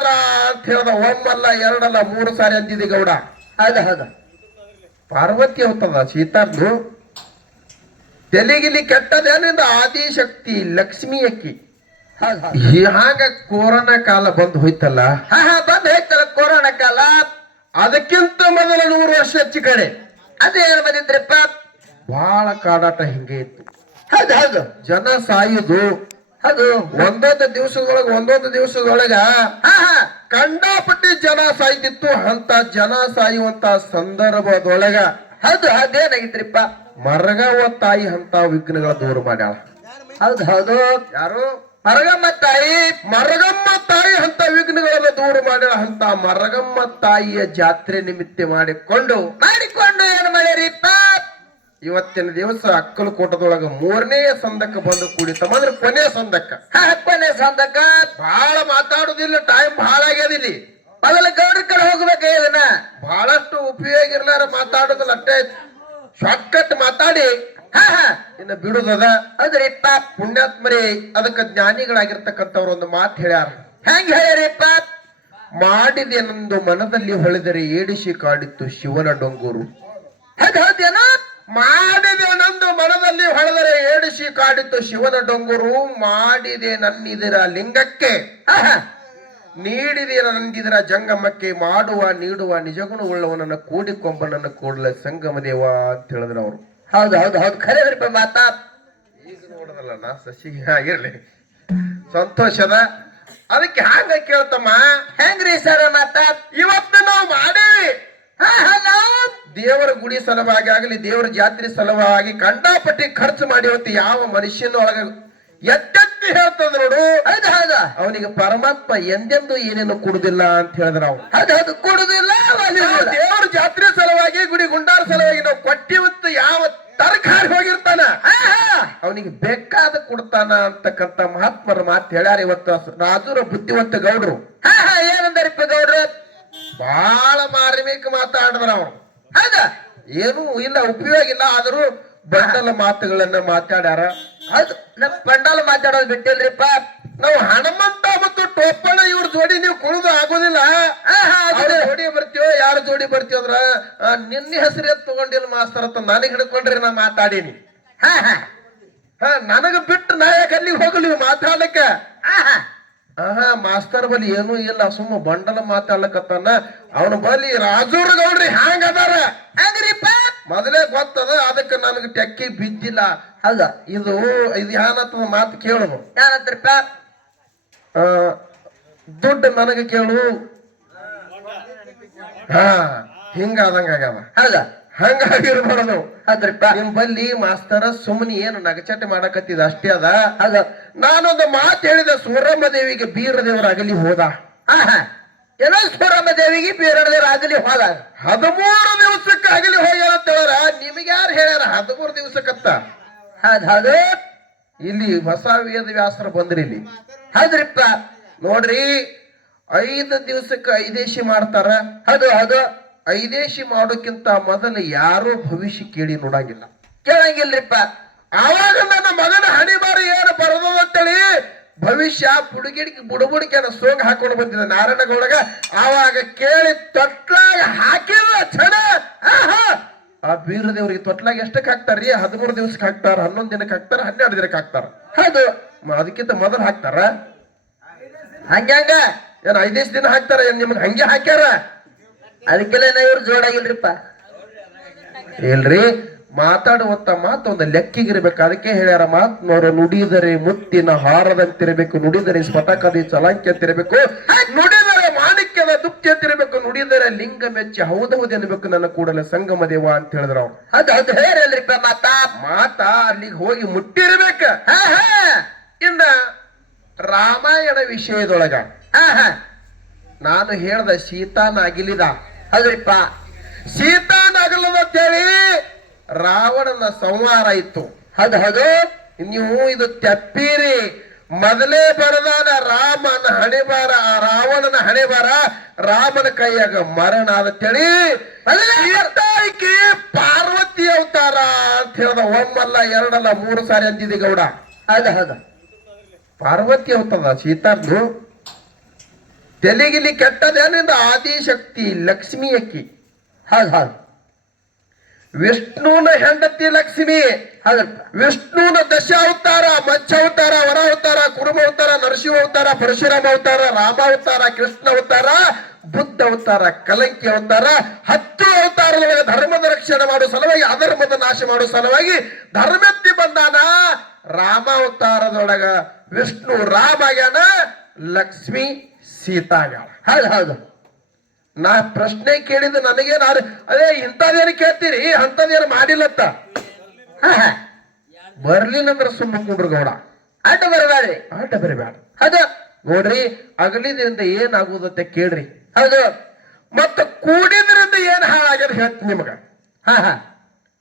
ಅವತಾರ ಅಂತ ಹೇಳ್ದ ಒಮ್ಮಲ್ಲ ಎರಡಲ್ಲ ಮೂರು ಸಾರಿ ಅಂದಿದೆ ಗೌಡ. ಹೌದ ಹೌದ ಪಾರ್ವತಿ ಹೋಗ್ತದ ಸೀತಾರ್ದು? ತೆಲಿಗಿಲಿ ಕೆಟ್ಟದೇನಿಂದ? ಆದಿಶಕ್ತಿ ಲಕ್ಷ್ಮಿ ಅಕ್ಕಿ. ಹಾಗ ಕೊರೋನಾ ಕಾಲ ಬಂದು ಹೋಯ್ತಲ್ಲ? ಬಂದ್ ಹೋಯ್ತಲ್ಲ ಕೊರೋನಾ ಕಾಲ. ಅದಕ್ಕಿಂತ ಮೊದಲ ನೂರು ವರ್ಷ ಹೆಚ್ಚು ಕಡೆ. ಅದೇ ಬಂದಿದ್ರಪ್ಪ ಬಹಳ ಕಾಡಾಟ ಹಿಂಗೆ ಇತ್ತು. ಹೌದು ಹೌದು ಜನ ಸಾಯುದು. ಅದು ಒಂದೊಂದು ದಿವಸದೊಳಗ ಒಂದೊಂದು ದಿವಸದೊಳಗ ಕಂಡಾಪಟ್ಟಿ ಜನ ಸಾಯ್ತಿತ್ತು ಅಂತ ಜನ ಸಾಯುವಂತ ಸಂದರ್ಭದೊಳಗ ಹೌದು ಅದೇನಾಗಿತ್ರಿಪ್ಪ ಮರಗವ ತಾಯಿ ಅಂತ ವಿಘ್ನಗಳ ದೂರ ಮಾಡ್ಯಾಳ. ಹೌದು ಹೌದು. ಯಾರು? ಮರಗಮ್ಮ ತಾಯಿ. ಮರಗಮ್ಮ ತಾಯಿ ಅಂತ ವಿಘ್ನಗಳನ್ನ ದೂರ ಮಾಡ್ಯಾಳ. ಅಂತ ಮರಗಮ್ಮ ತಾಯಿಯ ಜಾತ್ರೆ ನಿಮಿತ್ತ ಮಾಡಿಕೊಂಡು ಮಾಡಿಕೊಂಡು ಏನು ಮಾಡ್ಯಾರಿಪ್ಪ? ಇವತ್ತಿನ ದಿವಸ ಅಕ್ಕಲಕೋಟದೊಳಗ ಮೂರನೇ ಸಂದಕ್ಕ ಬಂದು ಕೂಡಿತಮ್ಮ ಅಂದ್ರೆ ಕೊನೆ ಸಂದಕ್ಕ. ಕೊನೆ ಸಂದಕ ಬಹಳ ಮಾತಾಡುದಿಲ್ಲ ಟೈಮ್ ಬಹಳ ಆಗ್ಯದ ಇಲ್ಲಿ. ಮೊದಲ ಗೌಡ್ರ ಕಡೆ ಹೋಗ್ಬೇಕ ಇದನ್ನ ಬಹಳಷ್ಟು ಉಪಯೋಗ ಇರ್ಲಾರ ಮಾತಾಡೋದಿಲ್ಲ ಅಷ್ಟೇ ಶಾರ್ಟ್ ಕಟ್ ಮಾತಾಡಿ. ಹಾ ಹಾ. ಇನ್ನ ಬಿಡುದದ? ಹೌದ್ರಿಪ್ಪ ಪುಣ್ಯಾತ್ಮರಿ ಅದಕ್ಕ ಜ್ಞಾನಿಗಳಾಗಿರ್ತಕ್ಕಂಥವ್ರ ಒಂದು ಮಾತು ಹೇಳ್ಯಾರ. ಹೆಂಗ್ ಹೇಳ್ಯಾರಿಪ್ಪ ಮಾಡಿದೆನೊಂದು ಮನದಲ್ಲಿ ಹೊಳೆದರೆ ಏಡಿಸಿ ಕಾಡಿತ್ತು ಶಿವನ ಡೊಂಗೂರು. ಹೌದು ಹೌದೇನೋ ಮಾಡಿದೆನೊಂದು ಮನದಲ್ಲಿ ಹೊಳೆದರೆ ಏಡಿಸಿ ಕಾಡಿತ್ತು ಶಿವನ ಡೊಂಗುರು ಮಾಡಿದೆ ನನ್ನಿದಿರ ಲಿಂಗಕ್ಕೆ. ಹಾ ಹಾ ನೀಡಿದೆ ನಂದಿದರ ಜಂಗಮಕ್ಕೆ ಮಾಡುವ ನೀಡುವ ನಿಜಗುಣ ಉಳ್ಳವನನ್ನ ಕೂಡಿಕೊಂಬನನ್ನ ಕೂಡಲೇ ಸಂಗಮ ದೇವ ಅಂತ ಹೇಳಿದ್ರು ಅವರು. ಹೌದು ಹೌದು ಹೌದು. ಖರೇದ್ರಿಪ್ಪ ಮಾತಾ. ಈಗ ನೋಡದಲ್ಲ ನಾ ಸಸಿ ಆಗಿರ್ಲಿ. ಸಂತೋಷದ. ಅದಕ್ಕೆ ಹ್ಯಾಂಗ ಕೇಳ್ತಮ್ಮ? ಹೆಂಗ್ರಿ ಸರ ಮಾತಾ? ಇವತ್ತು ನಾವು ಮಾಡೇವಿ. ನಾವು ದೇವರ ಗುಡಿ ಸಲುವಾಗಿ ಆಗಲಿ ದೇವರ ಜಾತ್ರೆ ಸಲುವಾಗಿ ಕಂಡಾಪಟ್ಟಿ ಖರ್ಚು ಮಾಡಿ ಇವತ್ತು ಯಾವ ಮನುಷ್ಯನ ಒಳಗ ಎತ್ತೆತ್ತಿ ಹೇಳ್ತದ ನೋಡು. ಹೌದು ಹೌದು. ಅವನಿಗೆ ಪರಮಾತ್ಮ ಎಂದೆಂದು ಏನೇನು ಕೊಡುದಿಲ್ಲ ಅಂತ ಹೇಳಿದ್ರ ಅವನು ಹೌದು ಹೌದು. ಕೊಡುದಿಲ್ಲ ದೇವರ ಜಾತ್ರೆ ಸಲುವಾಗಿ ಗುಡಿ ಗುಂಡಾರ ಸಲುವಾಗಿ ನಾವು ಕೊಟ್ಟಿವತ್ತು ಯಾವ ತರಕಾರಿ ಹೋಗಿರ್ತಾನ? ಅವನಿಗೆ ಬೇಕಾದ ಕೊಡ್ತಾನ ಅಂತಕ್ಕಂತ ಮಹಾತ್ಮರ ಮಾತು ಹೇಳ್ಯಾರ ಇವತ್ತು ರಾಜುರ ಬುದ್ಧಿವಂತ ಗೌಡ್ರು. ಬಹಳ ಮಾರ್ಮಿಕ ಮಾತಾಡಿದ್ರ ಅವ್ರು ಹೌದ? ಏನು ಇಲ್ಲ ಉಪಯೋಗ ಇಲ್ಲ ಆದರೂ ಬಂಡಲ ಮಾತುಗಳನ್ನ ಮಾತಾಡ್ಯಾರ. ಹೌದು ನಮ್ ಬಂಡಲ ಮಾತಾಡೋದು ಬಿಟ್ಟಿಲ್ರಿಪ್ಪ. ನಾವು ಹನುಮಂತ ಮತ್ತು ಟೋಪಣ ಇವ್ರ ಜೋಡಿ ನೀವು ಕುಳಿದು ಆಗೋದಿಲ್ಲ. ಜೋಡಿ ಬರ್ತೀವೋ ಯಾರ ಜೋಡಿ ಬರ್ತೀವ ಅಂದ್ರ ನಿನ್ನ ಹೆಸರೇ ತಗೊಂಡಿಲ್ಲ ಮಾಸ್ತರ್ ಅಂತ ನನಗೆ ಹಿಡ್ಕೊಂಡ್ರಿ ನಾ ಮಾತಾಡೀನಿ. ಹಾ ಹಾ. ನನಗ ಬಿಟ್ಟು ನಾ ಅಲ್ಲಿ ಅಲ್ಲಿಗೆ ಹೋಗಲಿ ಮಾತಾಡ್ಲಿಕ್ಕ. ಹಾ ಹಾ. ಆಹಾ ಮಾಸ್ತರ್ ಬಲಿ ಏನೂ ಇಲ್ಲ ಸುಮ್ಮ ಬಂಡಲ ಮಾತಾಡ್ಲಕತ್ತಾನ. ಅವನ ಬಲಿ ರಾಜೂರ್ ಗೌಡ್ರಿ ಹ್ಯಾಂಗ ಅದಾರ? ಮೊದಲೇ ಗೊತ್ತದ ಅದಕ್ಕೆ ನನಗೆ ಟೆಕ್ಕಿ ಬಿದ್ದಿಲ್ಲ. ಅಲ್ಲ ಇದು ಇದು ಏನತ್ತದ ಮಾತು ಕೇಳುದು ಏನಂತಾರಪ್ಪ ದುಡ್ಡು ನನಗೆ ಕೇಳು. ಹಾ ಹಿಂಗಾದಂಗ ಆಗ್ಯಾವ. ಹೌದು? ಹಂಗಾಗಿರ್ಬಾರ್ದು ಅದ್ರಪ್ಪ ನಿಮ್ ಬಲ್ಲಿ ಮಾಸ್ತರ ಸುಮ್ಮನೆ ಏನು ನಗಚಾಟ ಮಾಡಕತ್ತಿದ ಅಷ್ಟೇ ಅದ. ಅದ ನಾನೊಂದು ಮಾತು ಹೇಳಿದ ಸೂರಮ್ಮ ದೇವಿಗೆ ಬೀರ ದೇವರ ಅಗಲಿ ಹೋದ. ಆಹಾ. ಏನೋ ಸೂರಮ್ಮ ದೇವಿಗೆ ಬೀರದೇವರಾಗಲಿ ಆಗಲಿ ಹೋದ. ಹದಿಮೂರು ದಿವಸಕ್ಕೆ ಆಗಲಿ ಹೋಗ್ಯಾರ ಅಂತ ಹೇಳ್ಯಾರ ನಿಮಗೆ ಯಾರು ಹೇಳ್ಯಾರ? ಹದಿಮೂರು ದಿವಸಕ್ಕತ್ತ ಹೌದು ಹೌದು. ಇಲ್ಲಿ ಹೊಸ ವೇದ ವ್ಯಾಸರ ಬಂದ್ರಿ ಇಲ್ಲಿ. ಹೌದ್ರಿಪ್ಪ ನೋಡ್ರಿ ಐದು ದಿವಸಕ್ಕೆ ಐದೇಶಿ ಮಾಡ್ತಾರ. ಅದು ಹೌದು. ಐದೇಶಿ ಮಾಡೋಕ್ಕಿಂತ ಮೊದಲು ಯಾರೂ ಭವಿಷ್ಯ ಕೇಳಿ ನೋಡಂಗಿಲ್ಲ. ಕೇಳಂಗಿಲ್ಲಪ್ಪ. ಆವಾಗ ನನ್ನ ಮಗನ ಹಣಿ ಬಾರಿ ಏನು ಬರೋದು ಅಂತೇಳಿ ಭವಿಷ್ಯ ಬುಡುಗಿಡಿಗೆ ಬುಡುಬುಡಿಕೆನ ಸೋಂಗ್ ಹಾಕೊಂಡು ಬಂದಿದ್ದ ನಾರಾಯಣಗೌಡಗ. ಆವಾಗ ಕೇಳಿ ತೊಟ್ಲಾಗ ಹಾಕಿದ ಆಹಾ! ಆ ಬೀರ ದೇವ್ರಿಗೆ ತೊಟ್ಲಾಗ ಎಷ್ಟಕ್ಕೆ ಹಾಕ್ತಾರ್ರಿ ಹದಿಮೂರು ದಿವಸಕ್ಕೆ ಹಾಕ್ತಾರ, ಹನ್ನೊಂದು ದಿನಕ್ಕೆ ಹಾಕ್ತಾರ, ಹನ್ನೆರಡು ದಿನಕ್ಕೆ ಹಾಕ್ತಾರ. ಹೌದು. ಅದಕ್ಕಿಂತ ಮೊದಲು ಹಾಕ್ತಾರ? ಹಂಗ್ಯಾಂಗ ಏನ್ ಐದೇಶ್ ದಿನ ಹಾಕ್ತಾರ? ಏನ್ ನಿಮ್ಗೆ ಹಂಗೆ ಹಾಕ್ಯಾರ? ಅದಕ್ಕೆಲ್ಲ ಇವ್ರು ಜೋಡಾಗಿಲ್ರಿಪ್ಪ ಇಲ್ರಿ ಮಾತಾಡುವಂತ ಮಾತು ಒಂದು ಲೆಕ್ಕಿಗಿರ್ಬೇಕು. ಅದಕ್ಕೆ ಹೇಳ್ಯಾರ ಮಾತ್ನವರು ನುಡಿದರೆ ಮುತ್ತಿನ ಹಾರದಂತಿರಬೇಕು ನುಡಿದರೆ ಸ್ಫಟಕದಿ ಚಲಾಂಕಿ ಅಂತಿರಬೇಕು ನುಡಿದರೆ ಮಾಣಿಕ್ಯದ ದುಪ್ತಿ ಅಂತಿರಬೇಕು ನುಡಿದರೆ ಲಿಂಗ ಮೆಚ್ಚಿ ಹೌದೌದು ಎನ್ಬೇಕು ನನ್ನ ಕೂಡಲೇ ಸಂಗಮ ದೇವ ಅಂತ ಹೇಳಿದ್ರ ಅವ್ರು. ಅದು ಅದು ಹೇರಲ್ರಿಪ್ಪ ಮಾತಾ. ಮಾತ ಅಲ್ಲಿಗೆ ಹೋಗಿ ಮುಟ್ಟಿರ್ಬೇಕ. ಇಂದ ರಾಮಾಯಣ ವಿಷಯದೊಳಗ ನಾನು ಹೇಳ್ದ ಸೀತಾನ ಅಗಿಲಿದ ಸೀತಾ ನಗಲದ ಕೇಳಿ ಅಂತೇಳಿ ರಾವಣನ ಸಂಹಾರ ಇತ್ತು. ಅದ ಹೌದು. ನೀವು ಇದು ತೆಪ್ಪೀರಿ. ಮೊದಲೇ ಬರದಾನ ರಾಮನ ಹಣೆಬಾರ ಆ ರಾವಣನ ಹಣೆಬಾರ ರಾಮನ ಕೈಯಾಗ ಮರಣ ಆದತ್ತೇಳಿ. ಸೀತಾಯಿಕೆ ಪಾರ್ವತಿ ಅವತಾರ ಅಂತ ಹೇಳ್ದ ಒಮ್ಮಲ್ಲ ಎರಡಲ್ಲ ಮೂರು ಸಾರಿ ಅಂದಿದೆ ಗೌಡ. ಅದ ಹದ. ಪಾರ್ವತಿ ಅವತದ ಸೀತಾರ್ದು. ತೆಲಿಗಿಲಿ ಕೆಟ್ಟದೇನಿಂದ? ಆದಿಶಕ್ತಿ ಲಕ್ಷ್ಮಿ ಅಕ್ಕಿ ಹಾಗೆ ಹಾಗೆ. ವಿಷ್ಣುನ ಹೆಂಡತಿ ಲಕ್ಷ್ಮಿ. ಹೌದಪ್ಪ ವಿಷ್ಣುನ ದಶ ಅವತಾರ, ಮಚ್ಚ ಅವತಾರ, ವರ ಅವತಾರ ಕುರುಮ ಅವತಾರ, ನರಸಿಂಹ ಅವತಾರ, ಪರಶುರಾಮ ಅವತಾರ, ರಾಮ ಅವತಾರ, ಕೃಷ್ಣ ಅವತಾರ, ಬುದ್ಧ ಅವತಾರ, ಕಲಂಕಿ ಅವತಾರ, ಹತ್ತು ಅವತಾರದೊಳಗೆ ಧರ್ಮದ ರಕ್ಷಣೆ ಮಾಡೋ ಸಲುವಾಗಿ, ಅಧರ್ಮದ ನಾಶ ಮಾಡುವ ಸಲುವಾಗಿ ಧರ್ಮೆತ್ತಿ ಬಂದಾನ. ರಾಮ ಅವತಾರದೊಳಗ ವಿಷ್ಣು ರಾಮ ಆಗ್ಯಾನ ಲಕ್ಷ್ಮಿ. ಸೀತಾಗ್ಯಾಳ ಹೌದು ಹೌದು. ನಾ ಪ್ರಶ್ನೆ ಕೇಳಿದ ನನಗೆ ನಾನು ಅದೇ ಇಂಥದ್ದೇನು ಕೇಳ್ತೀರಿ? ಅಂಥದ್ದೇನು ಮಾಡಿಲ್ಲತ್ತ ಬರ್ಲಿಲ್ಲಂದ್ರ ಸುಮ್ಮ ಕುಂಡ್ರ ಗೌಡ ಅಡ್ಡ ಬರಬೇಡ್ರಿ. ಆಟ ಬರಬೇಡ. ಅದ ನೋಡ್ರಿ ಅಗಲಿದ್ರಿಂದ ಏನಾಗುದತ್ತೆ ಕೇಳ್ರಿ. ಹೌದು. ಮತ್ತ ಕೂಡಿದ್ರಿಂದ ಏನ್ ಹಾಳಾಗ್ಯದ ಹೇಳ್ತೀನಿ ನಿಮಗ. ಹಾ ಹಾ.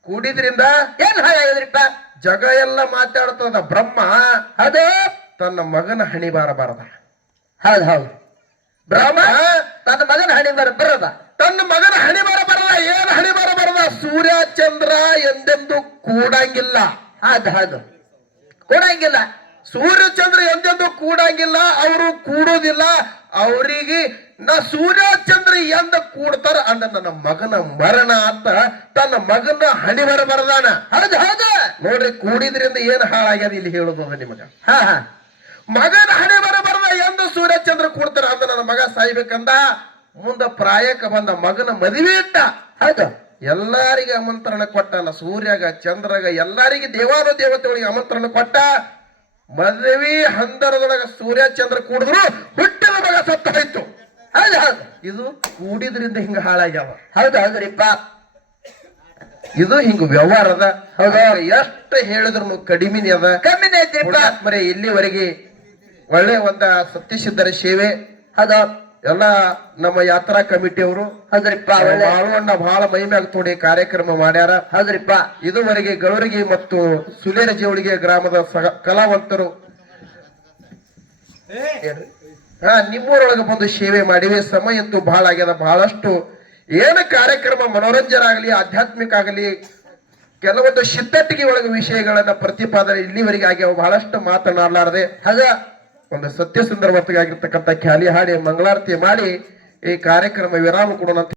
ಕೂಡಿದ್ರಿಂದ ಏನ್ ಹಾಳಾಗ್ಯದ್ರಿಪ್ಪ? ಜಗ ಎಲ್ಲ ಮಾತಾಡ್ತದ ಬ್ರಹ್ಮ. ಅದು ತನ್ನ ಮಗನ ಹಣಿ ಬಾರಬಾರದ? ಹೌದು ಹೌದು. ಬ್ರಹ್ಮ? ತನ್ನ ಮಗನ ಹಣಿ ಬರ ಬರದ. ತನ್ನ ಮಗನ ಹಣಿ ಬರಲ್ಲ. ಏನ್ ಹಣಿ ಬರಬಾರದ ಸೂರ್ಯ ಚಂದ್ರ ಎಂದೆಂದು ಕೂಡಂಗಿಲ್ಲ. ಹೌದು ಹೌದು. ಕೂಡಂಗಿಲ್ಲ. ಸೂರ್ಯ ಚಂದ್ರ ಎಂದೆಂದು ಕೂಡಂಗಿಲ್ಲ. ಅವರು ಕೂಡೋದಿಲ್ಲ ಅವರಿಗೆ ನಾ ಸೂರ್ಯ ಚಂದ್ರ ಎಂದ ಕೂಡ್ತಾರ ಅಂದ ನನ್ನ ಮಗನ ಮರಣ ಅಂತ ತನ್ನ ಮಗನ ಹಣಿ ಬರಬಾರದಾನ ಹೌದು ಹೌದು. ನೋಡ್ರಿ ಕೂಡಿದ್ರಿಂದ ಏನ್ ಹಾಳಾಗ್ಯದ ಇಲ್ಲಿ ಹೇಳುದು ಅದ ನಿಮಗ. ಹಾ ಹಾ. ಮಗನ ಹಣೆ ಬರ ಎಂದು ಸೂರ್ಯ ಚಂದ್ರ ಕೂಡ್ತಾರ ಅಂದ ನನ್ನ ಮಗ ಸಾಯ್ಬೇಕಂದ ಮುಂದ ಪ್ರಾಯಕ್ಕೆ ಬಂದ ಮಗನ ಮದುವೆ ಇಟ್ಟ. ಹೌದು. ಎಲ್ಲಾರಿಗೆ ಆಮಂತ್ರಣ ಕೊಟ್ಟನ ಸೂರ್ಯಗ ಚಂದ್ರಗ ಎಲ್ಲಾರಿಗೆ ದೇವಾನು ದೇವತೆಗಳಿಗೆ ಆಮಂತ್ರಣ ಕೊಟ್ಟ. ಮದುವೆ ಹಂದರದೊಳಗ ಸೂರ್ಯ ಚಂದ್ರ ಕೂಡಿದ್ರು ಹುಟ್ಟಿದ ಮಗ ಸತ್ತ ಹೋಯ್ತು. ಹೌದು ಹೌದು. ಇದು ಕೂಡಿದ್ರಿಂದ ಹಿಂಗ ಹಾಳಾಗ್ಯಾವ. ಹೌದು ಹೌದ್ರಿಪ್ಪ ಇದು ಹಿಂಗ ವ್ಯವಹಾರ ಅದ. ಹೌದಾ? ಎಷ್ಟು ಹೇಳಿದ್ರು ಕಡಿಮೆನೇ ಅದ. ಕಮ್ಮಿನೇ ಇಲ್ಲಿವರೆಗೆ ಒಳ್ಳೆ ಒಂದ ಸತ್ಯಸಿದ್ಧರ ಸೇವೆ. ಅದ ಎಲ್ಲ ನಮ್ಮ ಯಾತ್ರಾ ಕಮಿಟಿಯವರು ಹೌದ್ರಿಪ್ಪ ಬಾಳುವಣ್ಣ ಬಹಳ ಮ್ಯಾಲ ತೋಡಿ ಕಾರ್ಯಕ್ರಮ ಮಾಡ್ಯಾರ. ಹೌದ್ರಿಪ್ಪ ಇದುವರೆಗೆ ಗೌರಿಗೆ ಮತ್ತು ಸುಲೇರ ಜೇವಳಿಗೆ ಗ್ರಾಮದ ಸಹ ಕಲಾವಂತರು? ಹಾ ನಿಮ್ಮೂರೊಳಗೆ ಬಂದು ಸೇವೆ ಮಾಡಿವೆ. ಸಮಯ ಅಂತೂ ಬಹಳ ಆಗ್ಯದ. ಬಹಳಷ್ಟು ಏನು ಕಾರ್ಯಕ್ರಮ ಮನೋರಂಜನೆ ಆಗಲಿ ಆಧ್ಯಾತ್ಮಿಕ ಆಗಲಿ ಕೆಲವೊಂದು ಶಿದ್ದಟ್ಟಿಗೆ ಒಳಗೆ ವಿಷಯಗಳನ್ನ ಪ್ರತಿಪಾದನೆ ಇಲ್ಲಿವರೆಗೆ ಆಗ್ಯಾವ. ಬಹಳಷ್ಟು ಮಾತನಾಡಲಾರದೆ. ಹೌದು. ಒಂದು ಸತ್ಯ ಸಂದರ್ಭವಾಗಿರ್ತಕ್ಕಂಥ ಖ್ಯಾಲಿ ಹಾಡಿ ಮಂಗಳಾರತಿ ಮಾಡಿ ಈ ಕಾರ್ಯಕ್ರಮ ವಿರಾಮ ಕೊಡೋಣ